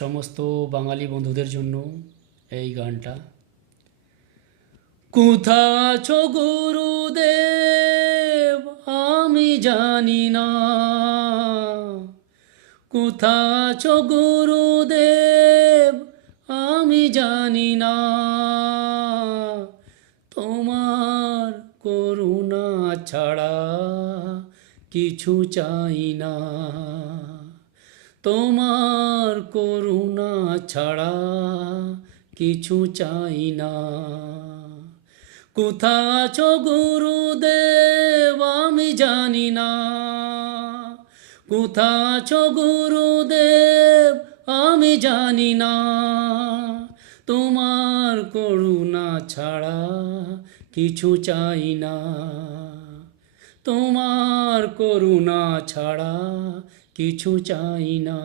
সমস্ত বাঙালি বন্ধুদের জন্য এই গানটা। কোথা আছো গুরুদেব আমি জানি না, কোথা আছো গুরুদেব আমি জানি না, তোমার করুণা ছাড়া কিছু চাই না, তোমার করুণা ছাড়া কিছু চাই না। কোথা আছো গুরুদেব আমি জানি না, কোথা আছো গুরুদেব আমি জানি না, তোমার করুণা ছাড়া কিছু চাই না, তোমার করুণা ছাড়া কিছু চাই না।